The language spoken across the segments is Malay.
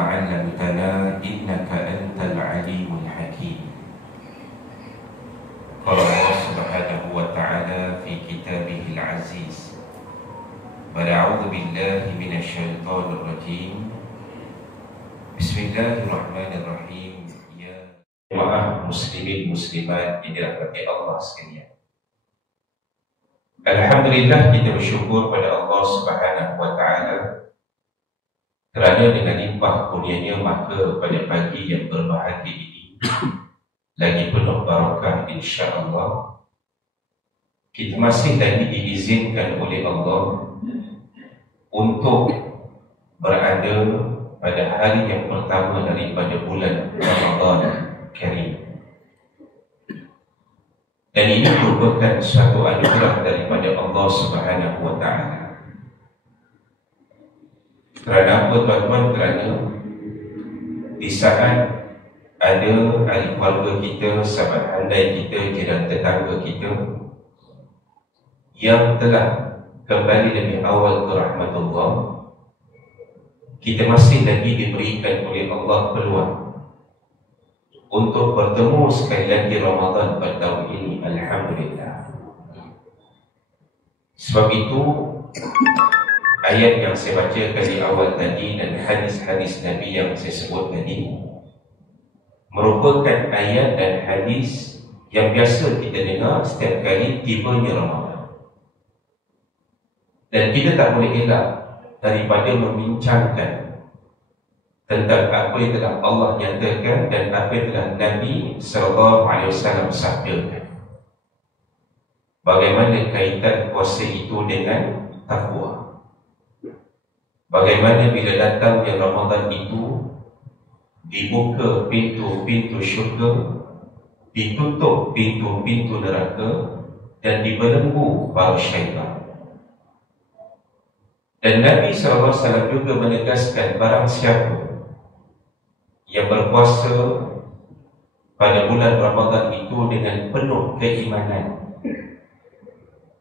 علمتنا إنك أنت العليم الحكيم. قال الله سبحانه وتعالى في كتابه العزيز: ونعوذ بالله من الشيطان الرجيم. بسم الله الرحمن الرحيم. Ya jemaah muslimin muslimat yang dirahmati Allah sekalian, alhamdulillah, kita bersyukur pada Allah Subhanahu wa taala kerana dengan limpah kurnianya maka pada pagi yang berbahagia ini lagi penuh barakah, insya-Allah kita masih lagi diizinkan oleh Allah untuk berada pada hari yang pertama daripada bulan Ramadan Karim. Dan ini merupakan suatu anugerah daripada Allah Subhanahu wa taala. Kerana apa tuan-tuan? Kerana di saat ada ahli keluarga kita, sahabat handai kita, jiran tetangga kita yang telah kembali lebih awal ke rahmatullah, kita masih lagi diberikan oleh Allah peluang untuk bertemu sekali lagi Ramadan pada tahun ini. Alhamdulillah. Sebab itu ayat yang saya bacakan di awal tadi dan hadis-hadis Nabi yang saya sebut tadi merupakan ayat dan hadis yang biasa kita dengar setiap kali tibanya Ramadan. Dan kita tak boleh elak daripada membincangkan tentang apa yang telah Allah nyatakan dan apa yang telah Nabi SAW sabdakan. Bagaimana kaitan puasa itu dengan takwa? Bagaimana bila datangnya Ramadan itu dibuka pintu-pintu syurga, ditutup pintu-pintu neraka, dan dibelenggu para syaitan. Dan Nabi SAW juga menegaskan barang siapa yang berpuasa pada bulan Ramadan itu dengan penuh keimanan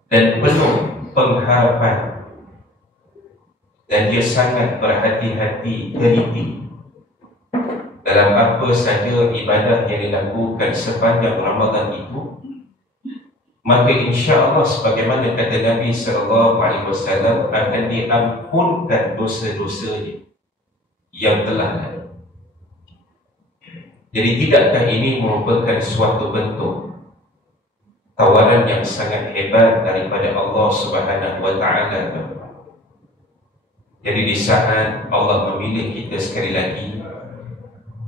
dan penuh pengharapan, dan dia sangat berhati-hati, teliti dalam apa saja ibadah yang dilakukan sepanjang Ramadan itu, maka insya-Allah sebagaimana kata Nabi SAW akan diampunkan dosa-dosanya yang telah lalu. Jadi tidakkah ini merupakan suatu bentuk tawaran yang sangat hebat daripada Allah Subhanahu wa taala? Jadi di saat Allah memilih kita sekali lagi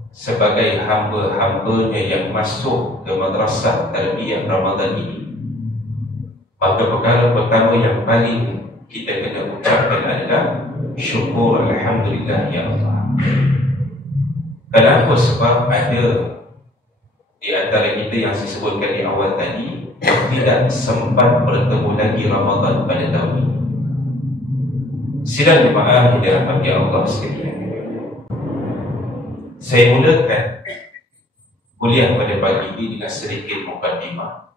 sebagai hamba-hambanya yang masuk ke madrasah tarbiyah Ramadan ini, maka perkara pertama yang paling kita kena ucapkan adalah syukur, alhamdulillah ya Allah. Kenapa? Sebab ada di antara kita yang saya sebutkan di awal tadi yang tidak sempat bertemu lagi Ramadan pada tahun ini. Sidang jemaah yang dirahmati Allah sekalian, saya mulakan kuliah pada pagi ini dengan sedikit mukadimah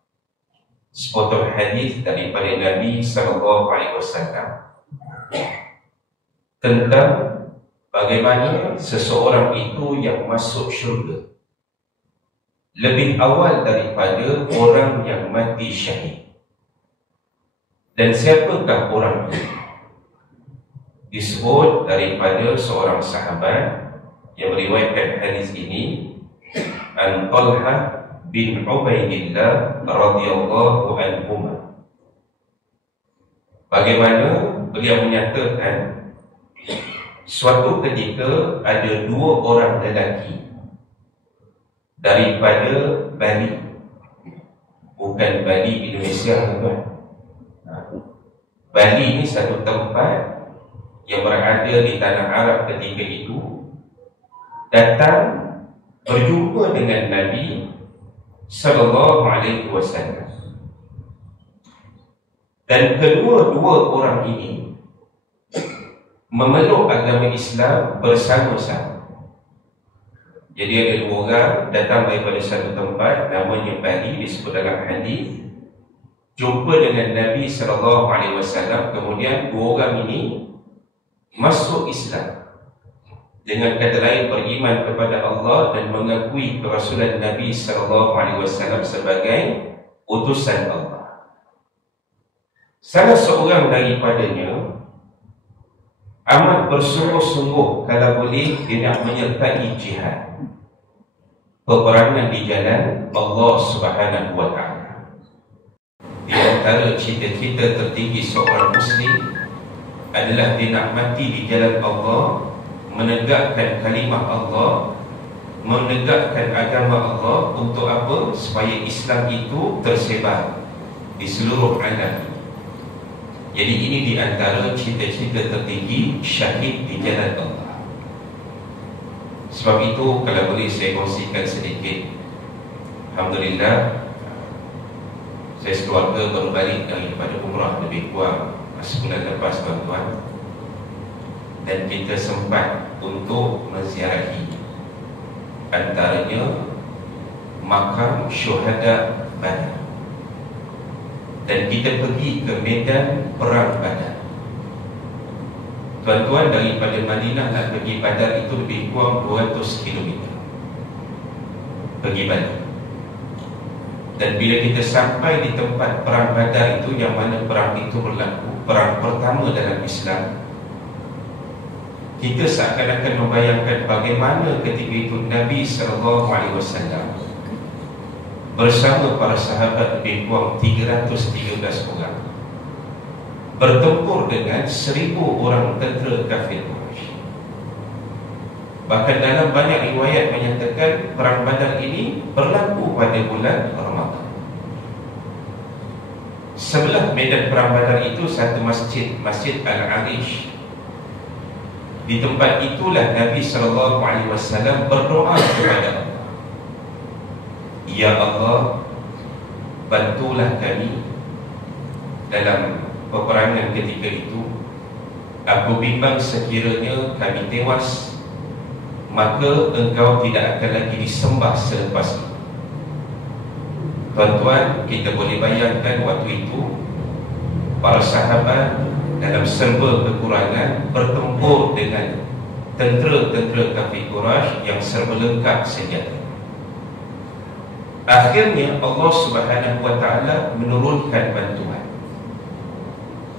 sepotong hadis daripada Nabi SAW tentang bagaimana seseorang itu yang masuk syurga lebih awal daripada orang yang mati syahid. Dan siapakah orang itu? Disebut daripada seorang sahabat yang meriwayatkan hadis ini, an Talha bin Ubaidillah radhiyallahu anhuma. Bagaimana beliau menyatakan suatu ketika ada dua orang lelaki daripada Bali, bukan Bali Indonesia, tuan. Bali ini satu tempat yang berada di tanah Arab ketika itu, datang berjumpa dengan Nabi SAW. Dan kedua-dua orang ini memeluk agama Islam bersama-sama. Jadi ada dua orang datang daripada satu tempat namanya Bali, disebut dalam hadis, jumpa dengan Nabi SAW. Kemudian dua orang ini masuk Islam. Dengan kata lain, beriman kepada Allah dan mengakui kerasulan Nabi SAW sebagai utusan Allah. Salah seorang daripadanya amat bersungguh-sungguh kalau boleh dia nak menyertai jihad, peperangan di jalan Allah Subhanahu wa Ta'ala. Di antara cita-cita tertinggi seorang Muslim adalah dia nak mati di jalan Allah, menegakkan kalimah Allah, menegakkan agama Allah. Untuk apa? Supaya Islam itu tersebar di seluruh alam. Jadi ini di antara cita-cita tertinggi syahid di jalan Allah. Sebab itu kalau boleh saya kongsikan sedikit. Alhamdulillah, saya sekeluarga baru balik daripada umrah lebih kurang sebulan lepas, tuan-tuan. Dan kita sempat untuk menziarahi antaranya makam syuhada Badar. Dan kita pergi ke medan perang Badar. Tuan-tuan, daripada Madinah nak pergi Badar itu lebih kurang 200 km pergi balik. Dan bila kita sampai di tempat perang Badar itu, yang mana perang itu berlaku, perang pertama dalam Islam, kita seakan-akan membayangkan bagaimana ketika itu Nabi SAW bersama para sahabat lebih kurang 313 orang bertempur dengan 1000 orang tentera kafir Quraisy. Bahkan dalam banyak riwayat menyatakan perang Badar ini berlaku pada bulan Ramadan. Sebelah medan perang Badar itu satu masjid, Masjid Al-Arish. Di tempat itulah Nabi SAW berdoa kepada Allah, Ya Allah, bantulah kami dalam peperangan ketika itu. Aku bimbang sekiranya kami tewas, maka engkau tidak akan lagi disembah selepas itu. Tuan-tuan, kita boleh bayangkan waktu itu para sahabat dalam serba kekurangan bertempur dengan tentera-tentera kafir Quraisy yang serba lengkap senjata. Akhirnya Allah Subhanahu wa Ta'ala menurunkan bantuan.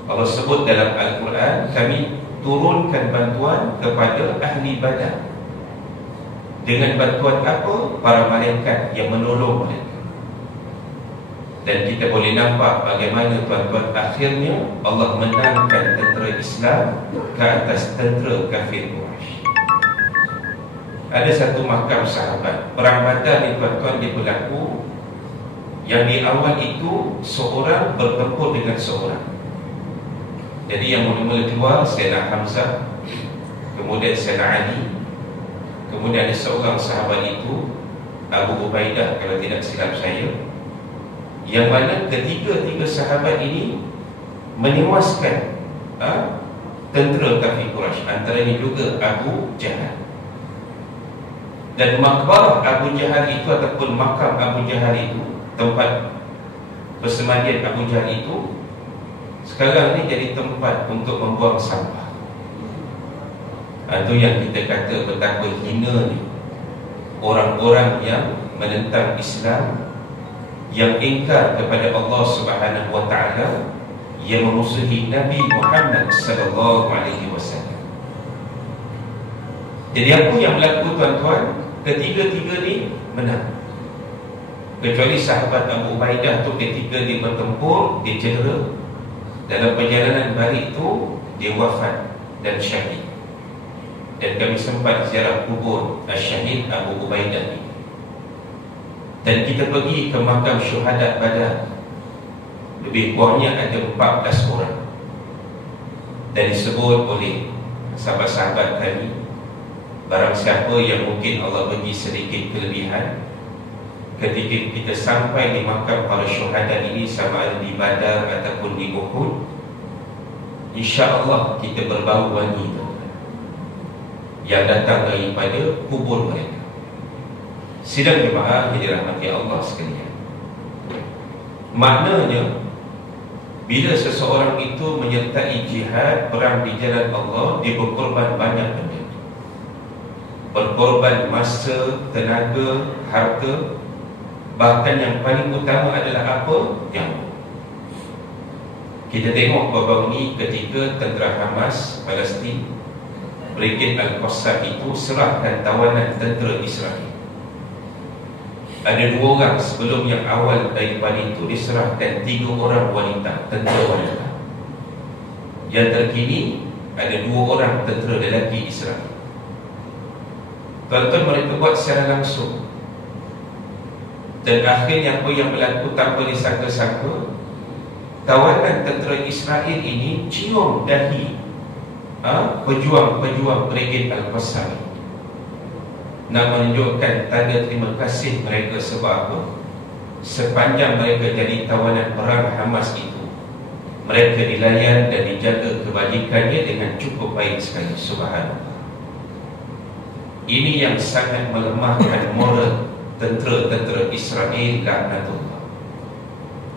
Allah sebut dalam Al-Quran, kami turunkan bantuan kepada ahli Badar. Dengan bantuan apa? Para malaikat yang menolong mereka. Dan kita boleh nampak bagaimana, tuan-tuan, akhirnya Allah menangkan tentera Islam ke atas tentera kafir Quraisy. Ada satu makam sahabat. Perang Badar ni, tuan-tuan, dia berlaku yang di awal itu seorang bertempur dengan seorang. Jadi yang mula-mula keluar Sayyidina Hamzah, kemudian Sayyidina Ali, kemudian ada seorang sahabat itu Abu Ubaidah kalau tidak silap saya, yang mana ketiga-tiga sahabat ini menewaskan tentera kafir Quraisy, antaranya juga Abu Jahal. Dan makbarah Abu Jahal itu ataupun makam Abu Jahal itu, tempat persemadian Abu Jahal itu, sekarang ni jadi tempat untuk membuang sampah. Itu yang kita kata betapa hina ni orang-orang yang menentang Islam, yang ingkar kepada Allah Subhanahu wa Ta'ala, yang memusuhi Nabi Muhammad sallallahu alaihi wasallam. Jadi apa yang berlaku, tuan-tuan? Ketiga-tiga ni menang, kecuali sahabat Abu Ubaidah tu ketika dia bertempur, dia cedera. Dalam perjalanan balik itu dia wafat dan syahid. Dan kami sempat ziarah kubur Syahid Abu Ubaidah ni. Dan kita pergi ke makam syuhada Badar. Lebih kurangnya ada 14 orang. Dan disebut oleh sahabat-sahabat kami, barang siapa yang mungkin Allah bagi sedikit kelebihan, ketika kita sampai di makam para syuhada ini, sama ada di Badar ataupun di Uhud, insya-Allah kita berbau wangi yang datang daripada kubur mereka. Sidang jemaah yang dirahmati Allah sekalian, maknanya bila seseorang itu menyertai jihad, perang di jalan Allah, dia berkorban banyak benda. berkorban masa, tenaga, harta, bahkan yang paling utama adalah apa? Yang kita tengok baru ni ketika tentera Hamas Palestin, Brigade Al-Qassam itu serahkan tawanan tentera Israel. Ada 2 orang sebelum yang awal daripada itu diserahkan 3 orang wanita, tentera wanita. Yang terkini ada 2 orang tentera lelaki Israel. Tuan-tuan, mereka buat secara langsung. Dan akhirnya apa yang berlaku tanpa disangka-sangka, tawanan tentera Israel ini cium dahi pejuang-pejuang Brigade Al-Qassam, nak menunjukkan tanda terima kasih mereka. Sebab apa? Sepanjang mereka jadi tawanan perang Hamas itu, mereka dilayan dan dijaga kebajikannya dengan cukup baik sekali. Subhanallah. Ini yang sangat melemahkan moral tentera-tentera Israel, laknatullah.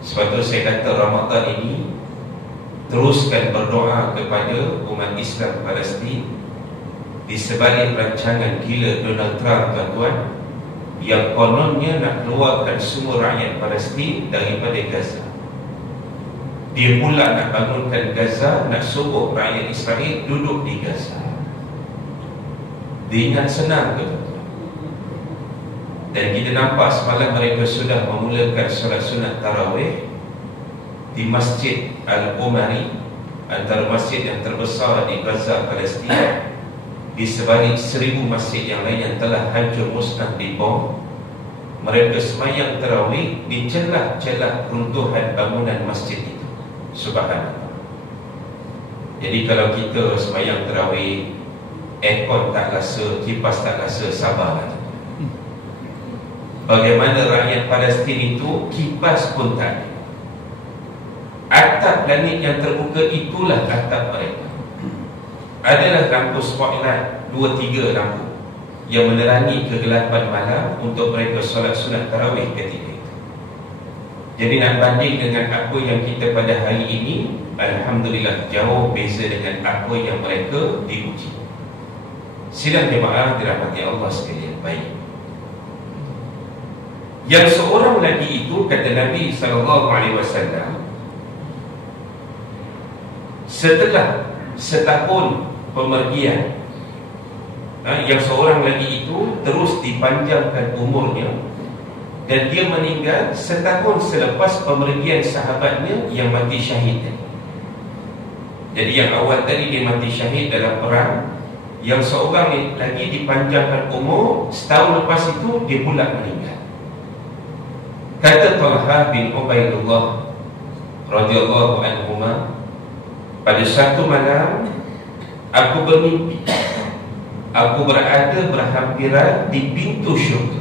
Sebab itu saya kata Ramadan ini teruskan berdoa kepada umat Islam Palestin di sebalik rancangan gila Donald Trump, tuan-tuan, yang kononnya nak keluarkan semua rakyat Palestin daripada Gaza. Dia pula nak bangunkan Gaza, nak suruh rakyat Israel duduk di Gaza. Dia ingat senang ke, tuan-tuan? Dan kita nampak semalam mereka sudah memulakan solat sunat tarawih di Masjid Al-Umari, antara masjid yang terbesar di Gaza, Palestin, di sebalik 1000 masjid yang lain yang telah hancur musnah di bom. Mereka semayang tarawih di celah-celah runtuhan bangunan masjid itu. Subhanallah. Jadi kalau kita semayang tarawih, aircon tak rasa, kipas tak rasa, sabarlah. Bagaimana rakyat Palestin itu kipas pun tak ada. Atap langit yang terbuka itulah atap mereka. Adalah lampu spotlight 2-3 lampu yang menerangi kegelapan malam untuk mereka solat sunat tarawih ketika itu. Jadi nak banding dengan apa yang kita pada hari ini, alhamdulillah jauh beza dengan apa yang mereka diuji. Sidang jemaah dirahmati Allah sekalian. Baik. Yang seorang lagi itu, kata Nabi SAW, setelah setahun pemergian, yang seorang lagi itu terus dipanjangkan umurnya, dan dia meninggal setahun selepas pemergian sahabatnya yang mati syahid. Jadi yang awal tadi dia mati syahid dalam perang, yang seorang lagi dipanjangkan umur, setahun lepas itu dia pula meninggal. Kata Talha bin Ubaidullah radhiyallahu anhuma, pada satu malam aku bermimpi, aku berada berhampiran di pintu syurga.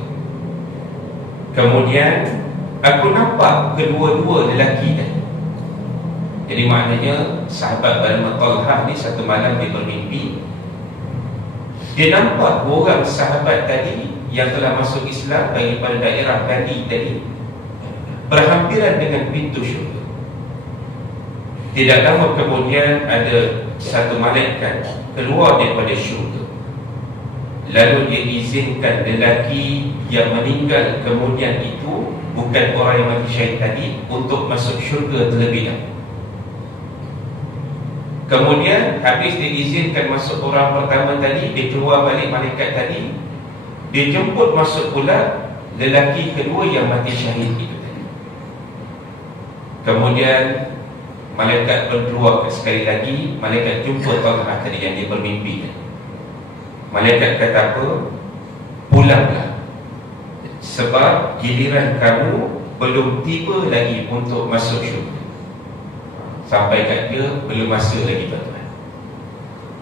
Kemudian aku nampak kedua-dua lelaki tadi. Jadi maknanya sahabat bernama Talha ni satu malam dia bermimpi, dia nampak 2 orang sahabat tadi yang telah masuk Islam daripada daerah tadi berhampiran dengan pintu syurga. Tidak lama kemudian ada satu malaikat keluar daripada syurga, lalu dia izinkan lelaki yang meninggal kemudian itu, bukan orang yang mati syahid tadi, untuk masuk syurga terlebih dahulu. Kemudian habis diizinkan masuk orang pertama tadi, dia keluar balik malaikat tadi, dia jemput masuk pula lelaki kedua yang mati syahid itu. Kemudian malaikat berkeluar sekali lagi, malaikat jumpa Talha tadi yang dia bermimpi. Malaikat kata apa? Pulanglah, sebab giliran kamu belum tiba lagi untuk masuk syurga. Sampai kat dia belum masuk lagi, tuan-tuan.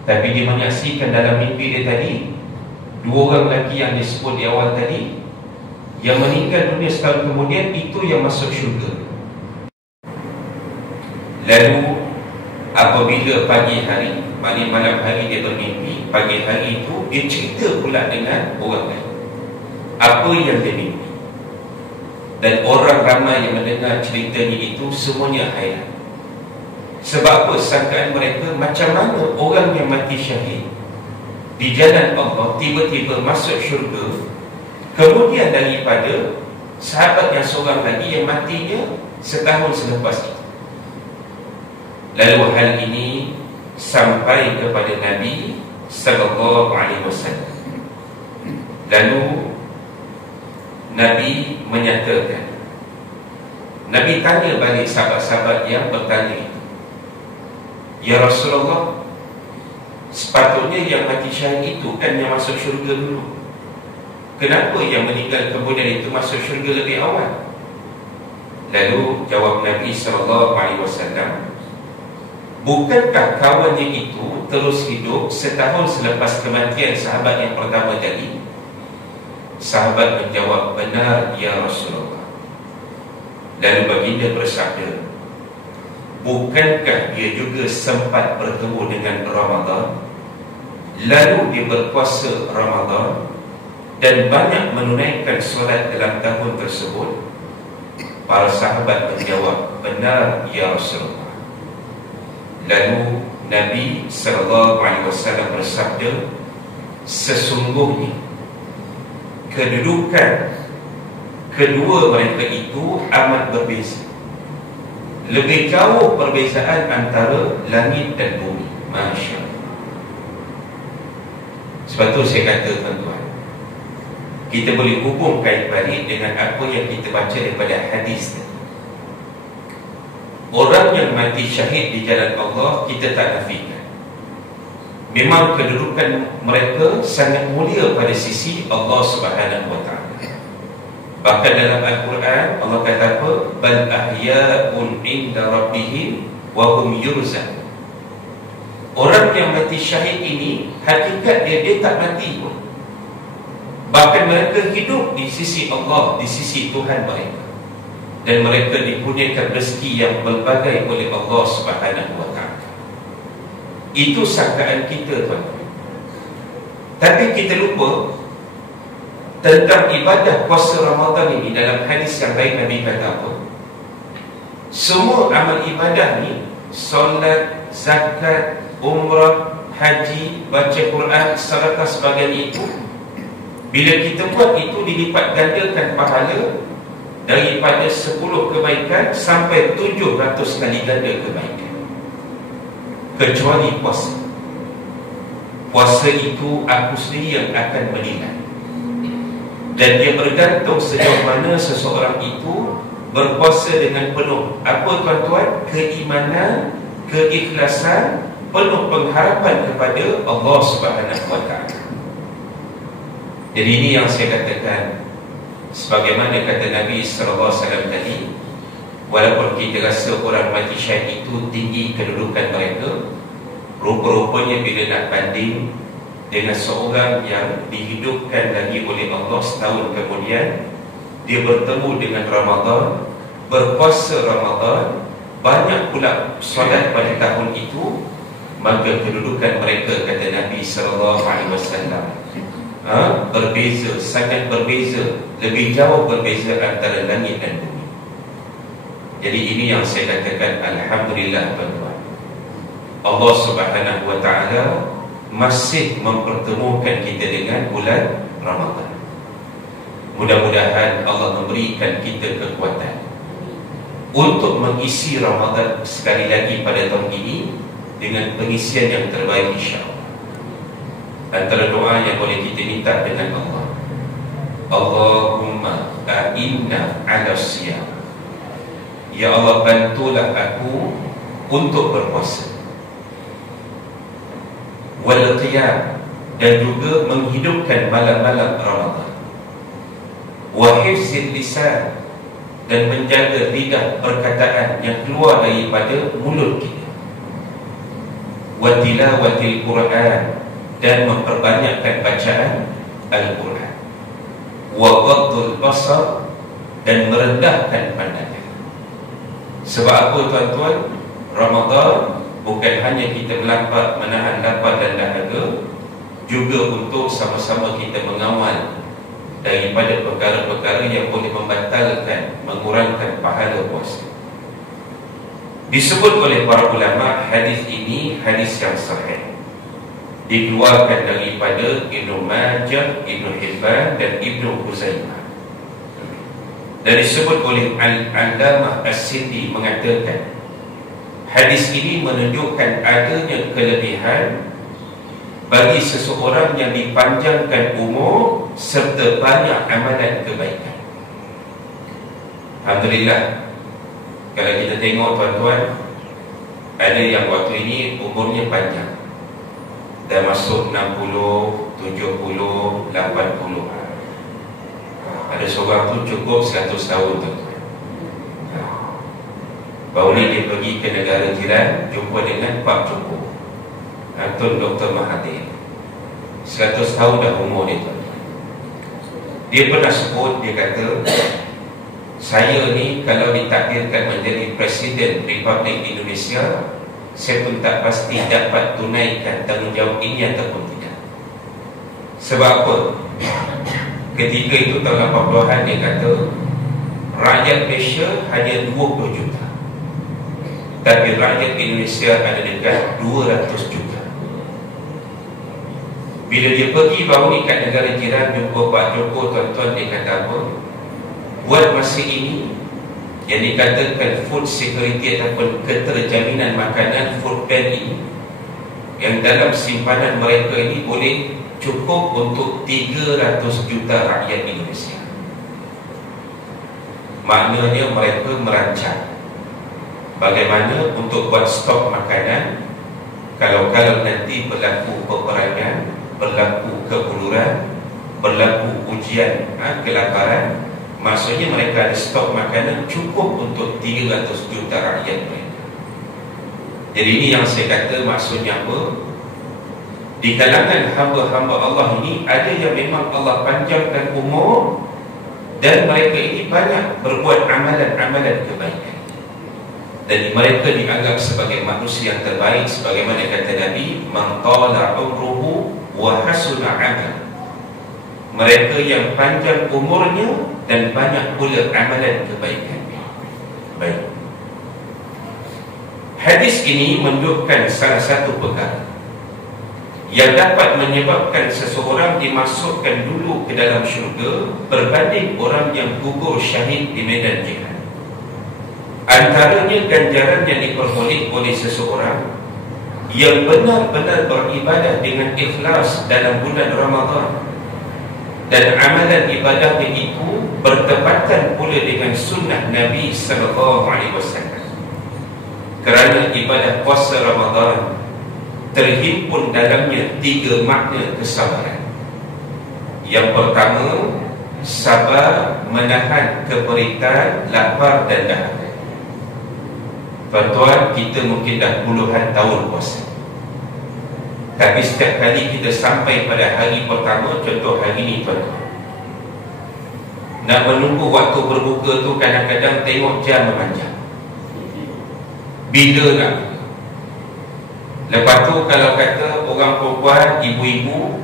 Tapi dia menyaksikan dalam mimpi dia tadi, 2 orang lelaki yang disebut di awal tadi, yang meninggal dunia setahun kemudian, itu yang masuk syurga. Lalu apabila pagi hari, maknanya malam hari dia bermimpi, pagi hari itu dia cerita pula dengan orang lain apa yang dia mimpi. Dan orang ramai yang mendengar ceritanya itu semuanya hairan. Sebab apa? Sangkaan mereka, macam mana orang yang mati syahid di jalan Allah tiba-tiba masuk syurga, kemudian daripada sahabat yang seorang lagi yang matinya setahun selepas itu. Lalu hal ini sampai kepada Nabi sallallahu alaihi wasallam. Lalu Nabi menyatakan, Nabi tanya balik sahabat-sahabat yang bertanya itu, ya Rasulullah, sepatutnya yang mati syahid itu kan yang masuk syurga dulu. Kenapa yang meninggal kemudian itu masuk syurga lebih awal? Lalu jawab Nabi SAW, bukankah kawannya itu terus hidup setahun selepas kematian sahabat yang pertama tadi? Sahabat menjawab, benar ya Rasulullah. Lalu baginda bersabda, bukankah dia juga sempat bertemu dengan Ramadan, lalu dia berpuasa Ramadan dan banyak menunaikan solat dalam tahun tersebut? Para sahabat menjawab, benar ya Rasulullah. Lalu Nabi SAW bersabda, sesungguhnya kedudukan kedua mereka itu amat berbeza. Lebih jauh perbezaan antara langit dan bumi. Masya Allah. Sebab tu saya kata tuan-tuan, kita boleh hubung kait balik dengan apa yang kita baca daripada hadis tadi. Orang yang mati syahid di jalan Allah, kita tak nafikan. Memang kedudukan mereka sangat mulia pada sisi Allah Subhanahu wa ta'ala. Bahkan dalam Al-Quran Allah kata apa? Bal ahya'un inda rabbihim wa hum yurzaqun. Orang yang mati syahid ini, hakikat dia tak mati pun. Bahkan mereka hidup di sisi Allah, di sisi Tuhan mereka, dan mereka dikurniakan rezeki yang berbagai oleh Allah Subhanahu wa ta'ala. Itu sangkaan kita, tuan-tuan. Tapi kita lupa tentang ibadah puasa Ramadan ini. Dalam hadis yang lain Nabi kata apa? Semua amal ibadah ni, solat, zakat, umrah, haji, baca Quran, sedekah, sebagainya itu, bila kita buat itu, dilipat gandakan pahala daripada 10 kebaikan sampai 700 kali ganda kebaikan. Kecuali puasa. Puasa itu aku sendiri yang akan menilai, dan dia bergantung sejauh mana seseorang itu berpuasa dengan penuh apa, tuan-tuan? Keimanan, keikhlasan, penuh pengharapan kepada Allah Subhanahu wa ta'ala. Jadi ini yang saya katakan, sebagaimana kata Nabi SAW tadi, walaupun kita rasa orang mati syahid itu tinggi kedudukan mereka, rupa-rupanya bila nak banding dengan seorang yang dihidupkan lagi oleh Allah setahun kemudian, dia bertemu dengan Ramadan, berpuasa Ramadan, banyak pula solat pada tahun itu, maka kedudukan mereka, kata Nabi SAW, berbeza, sangat berbeza, lebih jauh berbeza antara langit dan bumi. Jadi ini yang saya katakan, alhamdulillah tuan-tuan, Allah Subhanahu wa ta'ala masih mempertemukan kita dengan bulan Ramadan. Mudah-mudahan Allah memberikan kita kekuatan untuk mengisi Ramadan sekali lagi pada tahun ini dengan pengisian yang terbaik, insya-Allah. Antara doa yang boleh kita minta dengan Allah, Allahumma a'inna 'ala siyam. Ya Allah, bantulah aku untuk berpuasa, wal qiyam, dan juga menghidupkan malam-malam Ramadan, wa hifzil lisan, dan menjaga lidah perkataan yang keluar daripada mulut kita, wa tilawatil Quran, dan memperbanyakkan bacaan Al-Quran, wa ghaddul basar, dan merendahkan pandangan. Sebab apa, tuan-tuan? Ramadan bukan hanya kita melapar, menahan lapar dan dahaga, juga untuk sama-sama kita mengawal daripada perkara-perkara yang boleh membatalkan, mengurangkan pahala puasa. Disebut oleh para ulama, hadis ini hadis yang sahih. dikeluarkan daripada Ibnu Majah, Ibnu Hibban dan Ibnu Huzaimah. Dan disebut oleh Al-Allamah As-Sindi mengatakan, hadis ini menunjukkan adanya kelebihan bagi seseorang yang dipanjangkan umur serta banyak amalan kebaikan. Alhamdulillah, kalau kita tengok tuan-tuan, ada yang waktu ini umurnya panjang, dah masuk 60, 70, 80. Ada seorang tu cukup 100 tahun tuan-tuan. Baru ni dia pergi ke negara jiran, jumpa dengan Pak Joko, Tun Dr. Mahathir. 100 tahun dah umur dia tuan-tuan. Dia pernah sebut, dia kata, saya ni kalau ditakdirkan menjadi Presiden Republik Indonesia, saya pun tak pasti dapat tunaikan tanggungjawab ini ataupun tidak. Sebab apa? Ketika itu tahun 80-an dia kata, rakyat Malaysia hanya 20 juta, tapi rakyat Indonesia ada dekat 200 juta. Bila dia pergi baru ni kat negara jiran, jumpa Pak Joko, tuan-tuan, dia kata apa? Buat masa ini yang dikatakan food security ataupun keterjaminan makanan, food bank ini, yang dalam simpanan mereka ini boleh cukup untuk 300 juta rakyat Indonesia. Maknanya mereka merancang bagaimana untuk buat stok makanan kalau nanti berlaku peperangan, berlaku kebuluran, berlaku ujian kelaparan. Maksudnya mereka ada stok makanan cukup untuk 300 juta rakyat mereka. Jadi ini yang saya kata, maksudnya apa? Di kalangan hamba-hamba Allah ini ada yang memang Allah panjangkan umur dan mereka ini banyak berbuat amalan-amalan kebaikan. Dan mereka dianggap sebagai manusia yang terbaik, sebagaimana kata Nabi, man tala umruhu wa hasuna amal. Mereka yang panjang umurnya dan banyak pula amalan kebaikan. Baik. Hadis ini menunjukkan salah satu perkara yang dapat menyebabkan seseorang dimasukkan dulu ke dalam syurga berbanding orang yang gugur syahid di medan jihad. Antaranya ganjaran yang diperoleh oleh seseorang yang benar-benar beribadah dengan ikhlas dalam bulan Ramadan, dan amalan ibadahnya itu bertepatan pula dengan sunnah Nabi SAW. Kerana ibadah puasa Ramadan terhimpun dalamnya 3 makna kesabaran. Yang pertama, sabar menahan keperitan, lapar dan dahaga. Tuan-tuan, kita mungkin dah puluhan tahun puasa, tapi setiap kali kita sampai pada hari pertama, contoh hari ni tuan-tuan, nak menunggu waktu berbuka tu kadang-kadang tengok jam memanjang. Bila nak buka? Lepas tu kalau kata orang perempuan, ibu-ibu,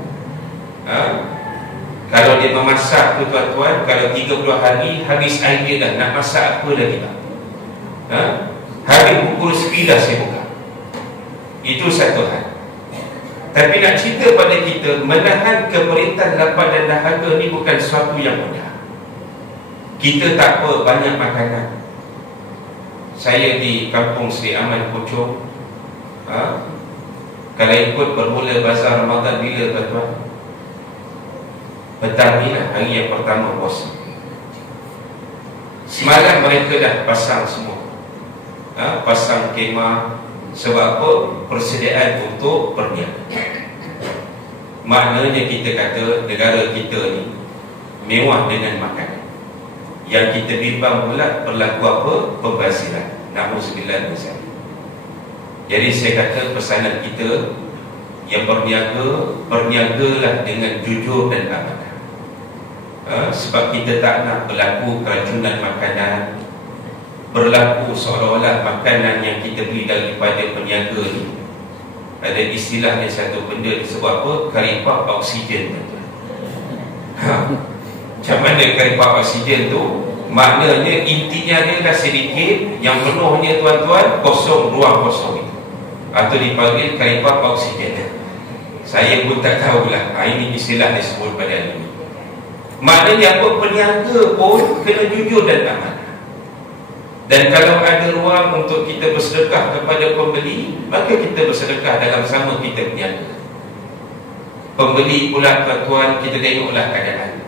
kalau dia memasak tu tuan-tuan, kalau 30 hari habis air dia dah, nak masak apa lagi tak? Habis pukul 9 saya buka. Itu satu hal. Tapi nak cerita pada kita, menahan keperitan, lapar dan dahaga ni bukan sesuatu yang mudah. Kita tak apa banyak makanan. Saya di kampung Sri Aman Puchong, kalau ikut bermula bazar Ramadan bila tuan-tuan? Petang ni lah, hari yang pertama puasa. Semalam mereka dah pasang semua, pasang kemah. Sebab apa? Persediaan untuk perniagaan. Maknanya kita kata negara kita ni mewah dengan makanan. Yang kita bimbang pula berlaku apa? Pembaziran. Na'udzubillah min zalik. Jadi saya kata pesanan kita yang berniaga, berniagalah dengan jujur dan amanah. Sebab kita tak nak berlaku keracunan makanan, berlaku seolah-olah makanan yang kita beli daripada peniaga ni, ada istilahnya satu benda disebut apa? Karipap oksigen. Macam mana karipap oksigen tu? Maknanya intinya dia dah sedikit, yang penuhnya tuan-tuan kosong, ruang kosong itu, atau dipanggil karipap oksigen. Saya pun tak tahulah. Ini istilah disebut pada hari ini. Maknanya apa, peniaga pun kena jujur dan amanah. Dan kalau ada ruang untuk kita bersedekah kepada pembeli, maka kita bersedekah dalam sama kita berniaga. Pembeli pula tuan-tuan, kita tengoklah keadaan.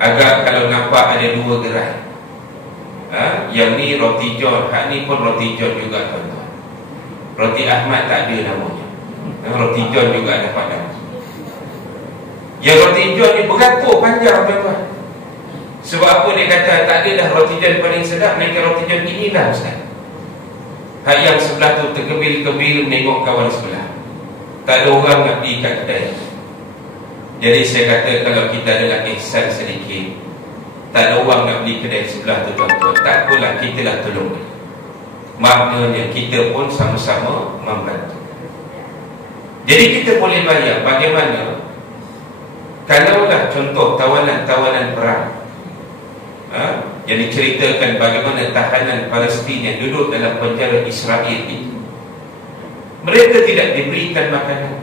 Agak kalau nampak ada dua gerai, yang ni roti John, hak ni pun roti John juga tuan-tuan. Roti Ahmad tak ada namanya, roti John juga dapat nama. Yang roti John ni beratur panjang tuan-tuan. Sebab apa dia kata tak ada dah roti John paling sedap, melainkan roti John inilah Ustaz. Hak yang sebelah tu terkebil-kebil menengok kawan sebelah. Tak ada orang nak pergi kat kedai. Jadi saya kata kalau kita adalah ihsan sedikit, tak ada orang nak beli kedai sebelah tu tuan-tuan, tak apalah, kita lah tolong. Maknanya kita pun sama-sama membantu. Jadi kita boleh bayar bagaimana kalaulah contoh tawanan-tawanan perang, yang diceritakan bagaimana tahanan Palestin yang duduk dalam penjara Israel itu, mereka tidak diberikan makanan.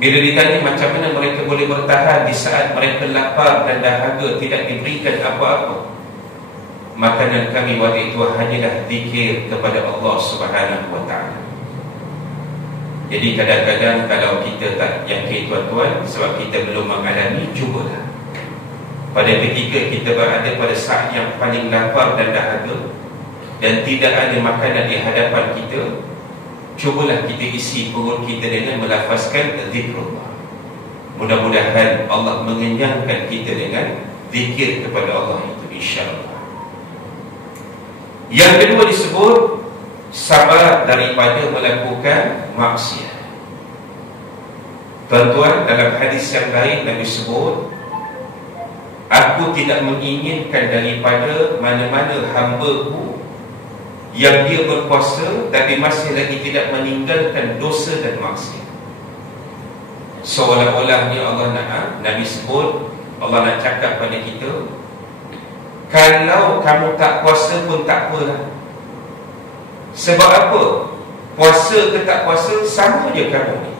Bila ditanya macam mana mereka boleh bertahan di saat mereka lapar dan dahaga, tidak diberikan apa-apa, makanan kami waktu itu hanyalah zikir kepada Allah Subhanahu wa ta'ala. Jadi kadang-kadang kalau kita tak yakin tuan-tuan, sebab kita belum mengalami, cubalah. Pada ketika kita berada pada saat yang paling lapar dan dahaga dan tidak ada makanan di hadapan kita, cubalah kita isi perut kita dengan melafazkan zikrullah. Mudah-mudahan Allah mengenyangkan kita dengan zikir kepada Allah itu, insya-Allah. Yang kedua disebut sabar daripada melakukan maksiat. Tuan-tuan, dalam hadis yang lain Nabi sebut, aku tidak menginginkan daripada mana-mana hamba-Ku yang dia berpuasa tapi masih lagi tidak meninggalkan dosa dan maksiat. Seolah-olahnya Allah nak, Nabi sebut, Allah nak cakap pada kita, kalau kamu tak puasa pun tak apalah. Sebab apa? Puasa ke tak puasa, sama je kamu ni.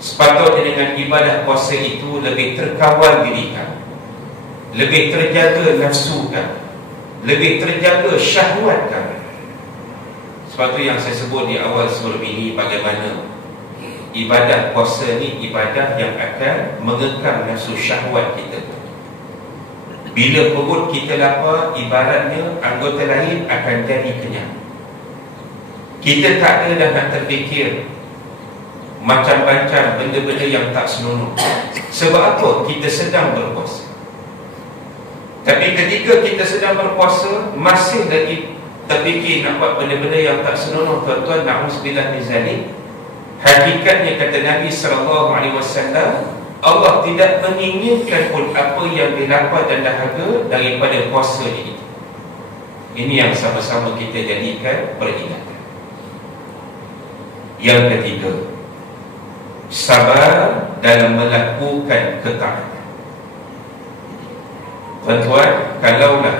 Sepatutnya dengan ibadah puasa itu lebih terkawal diri kamu, lebih terjaga nafsu kamu, lebih terjaga syahwat kamu. Sebab itu yang saya sebut di awal sebelum ini, bagaimana ibadah puasa ni ibadah yang akan mengekang nafsu syahwat kita. Bila perut kita lapar, ibaratnya anggota lain akan jadi kenyang. Kita tak ada dah nak terfikir macam-macam benda-benda yang tak senonoh. Sebab apa? Kita sedang berpuasa. Tapi ketika kita sedang berpuasa, masih lagi terfikir nak buat benda-benda yang tak senonoh, tuan-tuan, na'udzubillah min zalik. Hakikatnya kata Nabi SAW, Allah tidak menginginkan pun apa yang dilapar dan dahaga daripada puasa ini. Ini yang sama-sama kita jadikan peringatan. Yang ketiga, sabar dalam melakukan ketaatan. Tuan-tuan, kalaulah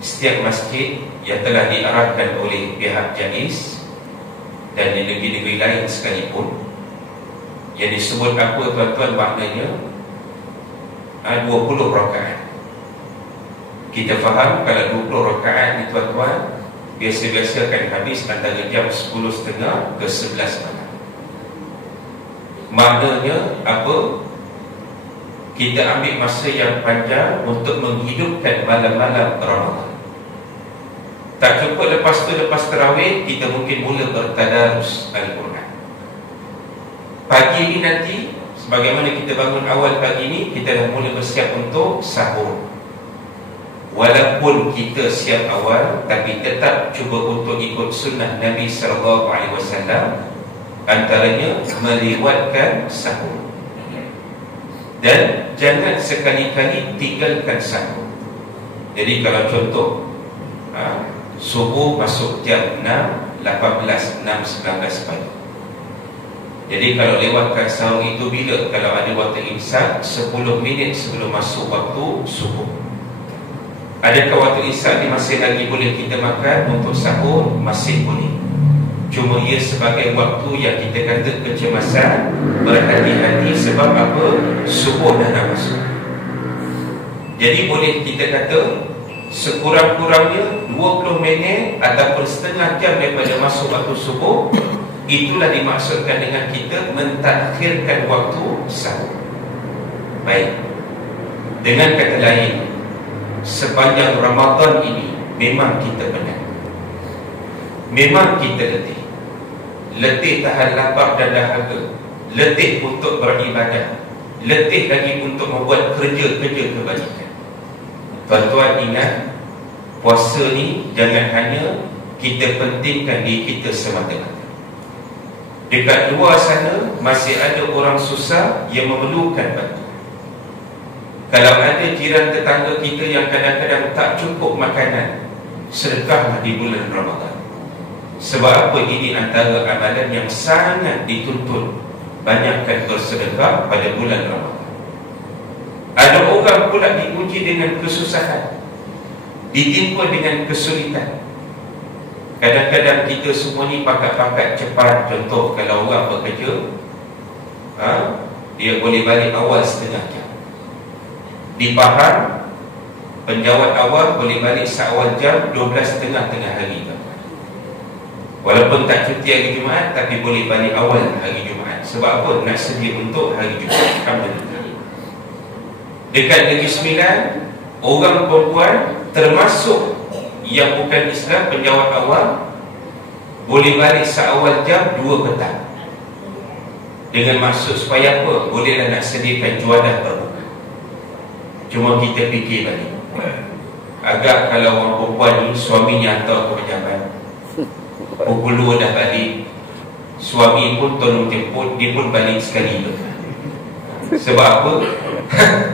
setiap masjid yang telah diarahkan oleh pihak JAIS dan di negeri-negeri lain sekalipun, yang disebut apa tuan-tuan, maknanya 20 rakaat. Kita faham kalau 20 rakaat ni tuan-tuan, biasa-biasa akan habis antara jam 10.30 ke 11 malam. Maknanya apa? Kita ambil masa yang panjang untuk menghidupkan malam-malam Ramadan. Tak cukup lepas tu, lepas tarawih, kita mungkin mula bertadarus Al-Quran. Pagi ini nanti, sebagaimana kita bangun awal pagi ini, kita dah mula bersiap untuk sahur. Walaupun kita siap awal, tapi tetap cuba untuk ikut sunnah Nabi SAW, antaranya melewatkan sahur. Dan jangan sekali-kali tinggalkan sahur. Jadi kalau contoh, subuh masuk jam 6, 18, 6, 19 pagi. Jadi kalau lewatkan sahur itu bila? Kalau ada waktu imsak 10 minit sebelum masuk waktu subuh. Adakah waktu imsak ni masih lagi boleh kita makan untuk sahur? Masih boleh. Cuma ia sebagai waktu yang kita kata kecemasan, berhati-hati sebab apa? Subuh dah nak masuk. Jadi boleh kita kata sekurang-kurangnya 20 minit ataupun setengah jam daripada masuk waktu subuh, itulah dimaksudkan dengan kita mentakhirkan waktu sahur. Baik, dengan kata lain, sepanjang Ramadan ini memang kita penat, memang kita letih tahan lapar dan dahaga, letih untuk beribadah, letih lagi untuk membuat kerja-kerja kebajikan. Tuan-tuan ingat, puasa ni jangan hanya kita pentingkan diri kita semata-mata. Dekat luar sana masih ada orang susah yang memerlukan bantuan. Kalau ada jiran tetangga kita yang kadang-kadang tak cukup makanan, sedekahlah di bulan Ramadan. Sebab apa? Ini antara amalan yang sangat dituntut, banyakkan bersedekah pada bulan Ramadan. Ada orang pula diuji dengan kesusahan, ditimpa dengan kesulitan. Kadang-kadang kita semua ni pakat-pakat cepat. Contoh, kalau orang bekerja, dia boleh balik awal setengah jam. Di Pahang, penjawat awal boleh balik seawal jam 12 tengah hari. Walaupun tak cuti hari Jumaat, tapi boleh balik awal hari Jumaat. Sebab apa? Nak sedia untuk hari Jumaat. Alhamdulillah. Dekat Negeri Sembilan, orang perempuan termasuk yang bukan Islam, penjawat awal, boleh balik seawal jam 2 petang. Dengan maksud supaya apa? Bolehlah nak sediakan juadah berbuka. Cuma kita fikir balik, agak kalau orang perempuan ni suaminya hantar ke pejabat, pukul 2 dah balik, suami pun tolong jemput, dia pun balik sekali. Sebab apa?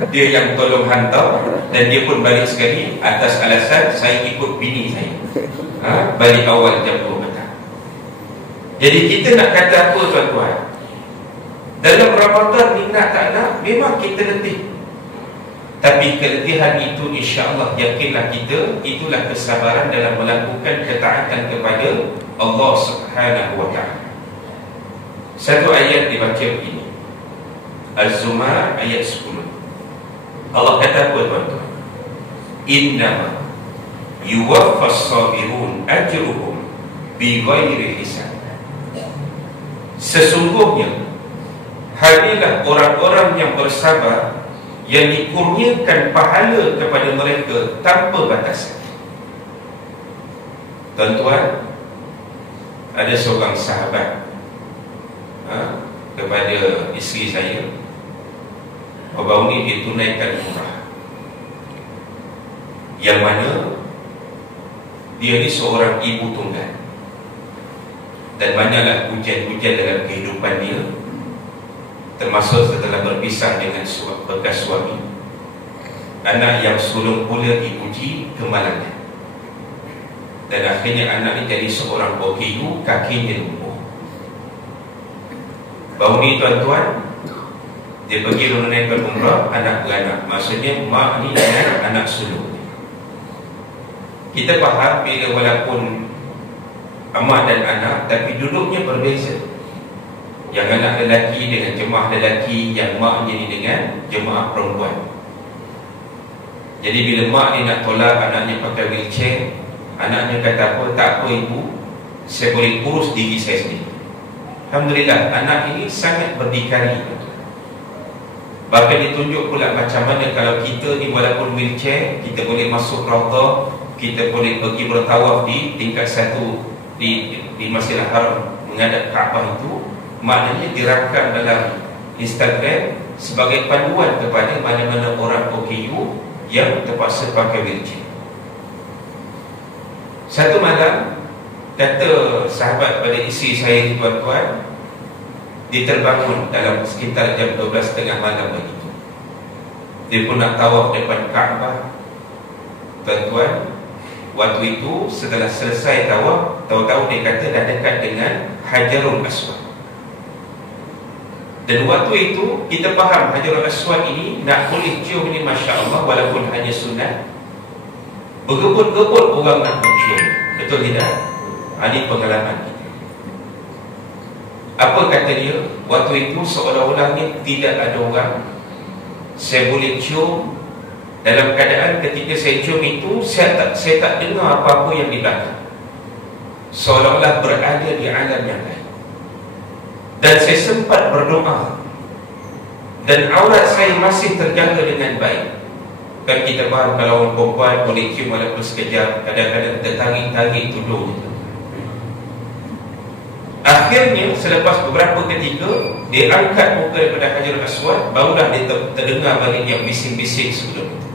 Dia yang tolong hantar dan dia pun balik sekali atas alasan saya ikut bini saya, balik awal jam 2 petang. Jadi kita nak kata apa, tuan-tuan? Dalam Ramadan ni nak tak nak, memang kita letih. Tapi keletihan itu insya-Allah, yakinlah kita, itulah kesabaran dalam melakukan ketaatan kepada Allah Subhanahu wa ta'ala. Satu ayat dibaca begini, Az-Zumar ayat 10. Allah kata apa, tuan-tuan? Innama yuwaffas sabirun ajruhum bighairi hisab. Sesungguhnya hanyalah orang-orang yang bersabar yang dikurniakan pahala kepada mereka tanpa batasan. Tuan-tuan, ada seorang sahabat kepada isteri saya, baru ni dia tunaikan umrah, yang mana dia ni seorang ibu tunggal, dan banyaklah ujian-ujian dalam kehidupan dia, termasuk setelah berpisah dengan bekas suami. Anak yang sulung pula diuji kemalangan, dan akhirnya anak ini jadi seorang OKU, kakinya lumpuh. Baru ni, tuan-tuan, dia pergi menunaikan umrah anak beranak. Maksudnya mak ni dengan anak sulung. Kita faham bila walaupun mak dan anak, tapi duduknya berbeza. Yang anak lelaki dengan jemaah lelaki, yang maknya ni dengan jemaah perempuan. Jadi bila mak ni nak tolak anaknya pakai wheelchair, anaknya kata apa? Tak apa ibu, saya boleh urus diri saya sendiri. Alhamdulillah, anak ini sangat berdikari. Bahkan ditunjuk pula macam mana kalau kita ni walaupun wheelchair, kita boleh masuk Raudhah, kita boleh pergi bertawaf di tingkat 1 di Masjidil Haram menghadap Kaabah itu. Maknanya dirakam dalam Instagram sebagai panduan kepada mana-mana orang OKU yang terpaksa pakai wheelchair. Satu malam, kata sahabat pada isteri saya, tuan-tuan, dia terbangun dalam sekitar jam 12.30 malam begitu. Dia pun nak tawaf depan Kaabah. Tuan-tuan, waktu itu setelah selesai tawaf, tahu-tahu dia kata dah dekat dengan Hajarul Aswad. Dan waktu itu kita faham Hajarul Aswad ini nak boleh cium ini, Masya Allah, walaupun hanya sunat. Bergebut-gebut orang nak mencium. Betul tidak? Ini pengalaman kita. Apa kata dia? Waktu itu seolah-olahnya tidak ada orang. Saya boleh cium. Dalam keadaan ketika saya cium itu, saya tak dengar apa-apa yang di belakang. Seolah-olah berada di alam yang lain. Dan saya sempat berdoa, dan aurat saya masih terjaga dengan baik. Kan kita faham kalau orang perempuan boleh cium walaupun sekejap, kadang-kadang tertarik-tarik tudung. Akhirnya selepas beberapa ketika, dia angkat muka daripada Hajarul Aswad, barulah dia terdengar balik yang bising-bising sebelum itu.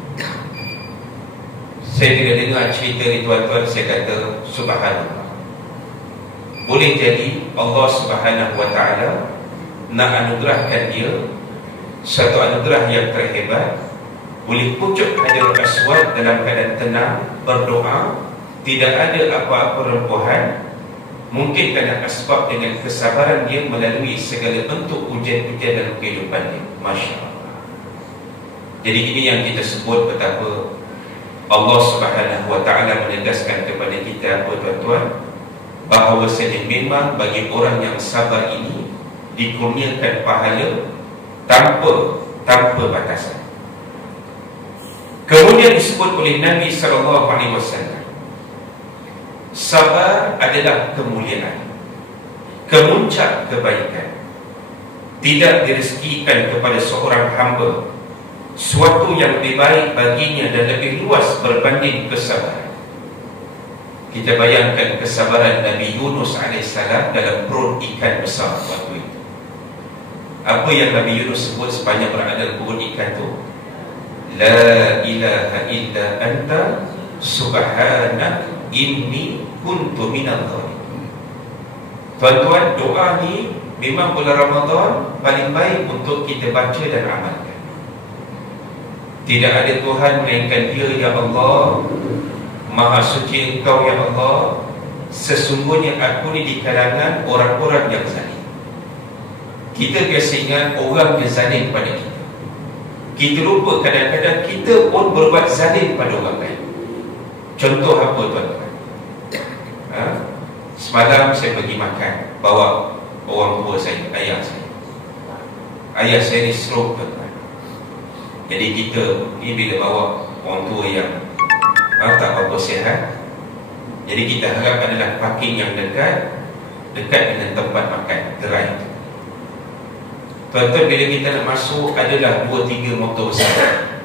Saya tidak dengar cerita ni tuan-tuan. Saya kata subhanallah. Boleh jadi Allah Subhanahu wa ta'ala nak anugerahkan dia satu anugerah yang terhebat. Boleh pucuk Hajarul Aswad dalam keadaan tenang, berdoa, tidak ada apa-apa rempuhan. Mungkin kerana sebab dengan kesabaran dia melalui segala bentuk ujian-ujian dalam kehidupan dia. Masya Allah. Jadi ini yang kita sebut betapa Allah Subhanahu wa ta'ala menegaskan kepada kita apa tuan-tuan, bahawa memang bagi orang yang sabar ini dikurniakan pahala tanpa batasan. Kemudian disebut oleh Nabi SAW, sabar adalah kemuliaan, kemuncak kebaikan. Tidak direzekikan kepada seorang hamba suatu yang lebih baik baginya dan lebih luas berbanding kesabaran. Kita bayangkan kesabaran Nabi Yunus AS dalam perut ikan besar waktu itu. Apa yang Nabi Yunus sebut sepanjang berada dalam perut ikan itu? La ilaha illa anta subhanak inni kuntu minal zalimin. Tuan-tuan, doa ni memang bulan Ramadan paling baik untuk kita baca dan amalkan. Tidak ada Tuhan melainkan Dia, ya Allah. Maha suci Engkau, ya Allah. Sesungguhnya aku ni di kalangan orang-orang yang zalim. Kita biasa ingat orang yang zalim pada kita. Kita lupa kadang-kadang kita pun berbuat zalim pada orang lain. Contoh apa tuan-tuan? Semalam saya pergi makan, bawa orang tua saya, ayah saya. Ayah saya ni stroke tuan-tuan. Jadi kita ni bila bawa orang tua yang tak apa-apa sihat, jadi kita harap adalah parking yang dekat dengan tempat makan gerai itu. Tuan-tuan, bila kita nak masuk, adalah 2-3 motor besar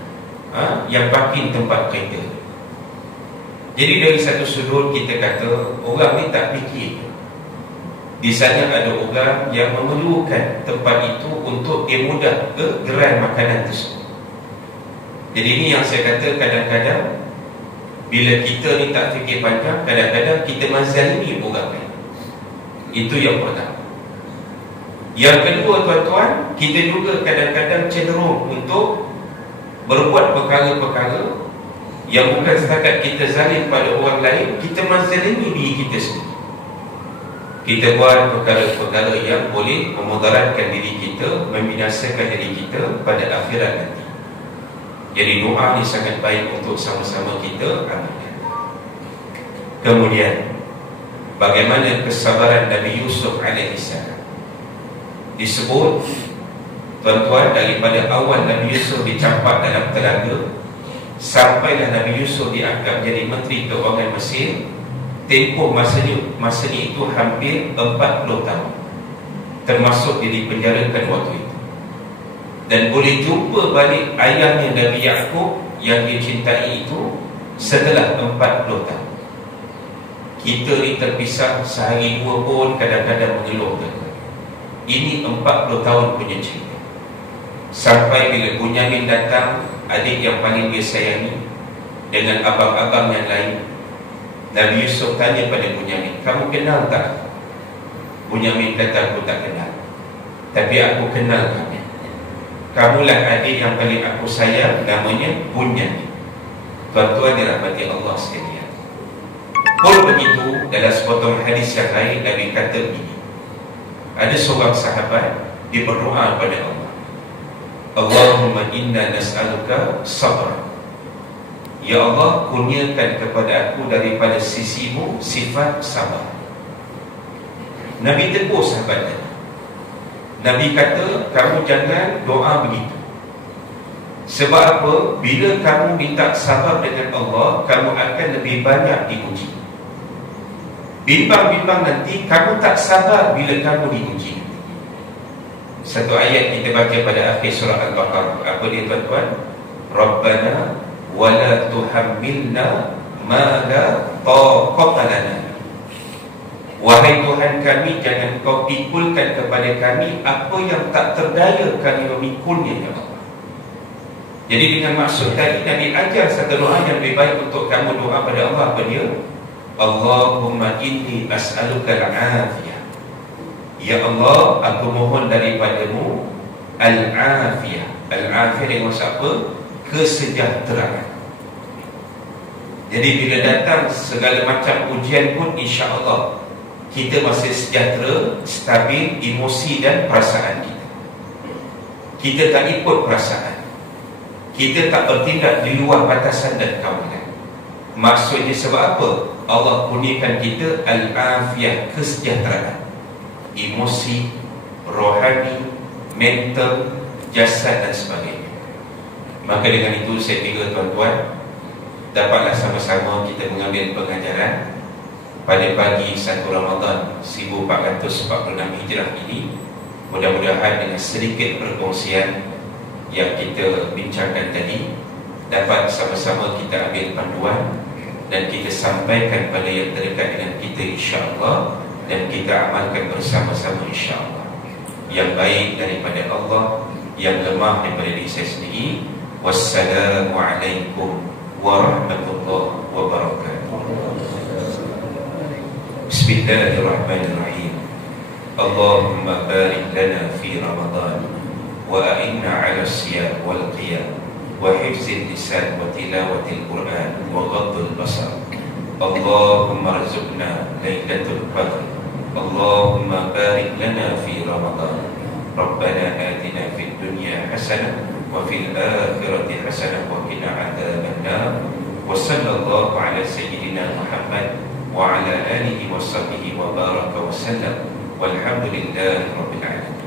yang parking tempat kereta. Jadi dari satu sudut kita kata orang ni tak fikir di sana ada orang yang memerlukan tempat itu untuk dia mudah ke gerai makanan tersebut. Jadi ini yang saya kata, kadang-kadang bila kita ni tak fikir panjang, kadang-kadang kita menzalimi orang lain. Itu yang pertama. Yang kedua tuan-tuan, kita juga kadang-kadang cenderung untuk berbuat perkara-perkara yang bukan setakat kita zalim pada orang lain, kita menzalimi diri kita sendiri. Kita buat perkara-perkara yang boleh memudaratkan diri kita, membinasakan diri kita pada akhirat nanti. Jadi doa ni sangat baik untuk sama-sama kita amalkan. Kemudian, bagaimana kesabaran Nabi Yusuf AS? Disebut tuan-tuan, daripada awal Nabi Yusuf dicampak dalam telaga sampailah Nabi Yusuf diangkat menjadi Menteri Keuangan Mesir. Tempoh masanya itu hampir 40 tahun, termasuk dia dipenjarakan waktu itu. Dan boleh jumpa balik ayahnya Nabi Yaqub yang dia cintai itu setelah 40 tahun. Kita ni terpisah sehari dua pun kadang-kadang mengeluh. Ini 40 tahun punya cerita. Sampai bila Bunyamin datang, adik yang paling dia sayangi, dengan abang-abang yang lain, Nabi Yusuf tanya pada Bunyamin, kamu kenal tak? Bunyamin kata, aku tak kenal, tapi aku kenal kamu. Kamulah adik yang paling aku sayang, namanya Bunyamin. Tuan-tuan dirahmati Allah sekalian. Pun begitu, dalam sepotong hadis yang lain, Nabi kata begini, ada seorang sahabat, dia berdoa pada Allah, Allahumma inna nas'aluka sabra. Ya Allah, kurniakan kepada aku daripada sisimu sifat sabar. Nabi tegur sahabat tadi, Nabi kata, kamu jangan doa begitu. Sebab apa? Bila kamu minta sabar dengan Allah, kamu akan lebih banyak diuji. Bimbang-bimbang nanti kamu tak sabar bila kamu diuji. Satu ayat kita baca pada akhir surah Al-Baqarah. Apa dia tuan-tuan? Rabbana wala tuhammilna ma la taqata lana. Wahai Tuhan kami, jangan kau pikulkan kepada kami apa yang tak terdaya kami memikulnya, ya Allah. Jadi dengan maksud tadi, Nabi ajar satu doa yang lebih baik untuk kamu doa pada Allah. Apa dia? Allahumma inni as'aluka al-afiyah. Ya Allah, aku mohon daripadamu al-afiyah. Al-afiyah dengan maksud apa? Kesejahteraan. Jadi bila datang segala macam ujian pun, insya-Allah kita masih sejahtera, stabil emosi dan perasaan kita. Kita tak ikut perasaan. Kita tak bertindak di luar batasan dan kawalan. Maksudnya sebab apa? Allah kurniakan kita al-afiyah, kesejahteraan emosi, rohani, mental, jasad dan sebagainya. Maka dengan itu saya kira tuan-tuan, dapatlah sama-sama kita mengambil pengajaran pada pagi 1 Ramadan 1446 Hijrah ini. Mudah-mudahan dengan sedikit perkongsian yang kita bincangkan tadi, dapat sama-sama kita ambil panduan dan kita sampaikan pada yang terdekat dengan kita, insya-Allah, dan kita amalkan bersama-sama, insya-Allah. Yang baik daripada Allah, yang lemah daripada diri saya sendiri. Wassalamualaikum warahmatullahi wabarakatuh. Bismillahirrahmanirrahim. Allahumma barik lana fi Ramadan wa a'inna 'ala as-siyam wal qiyam wa hifzil lisan wa tilawatil Quran wa ghaddul basar. Allahumma arzuqna lailatul qadr. Allahumma barik lana fi Ramadan. Rabbana atina fid dunya hasanah wa fil akhirati hasanah wa qina adzabannar. Wa sallallahu ala sayyidina Muhammad wa ala alihi wa sahbihi wa baraka wa sallam. Walhamdulillahi rabbil alamin.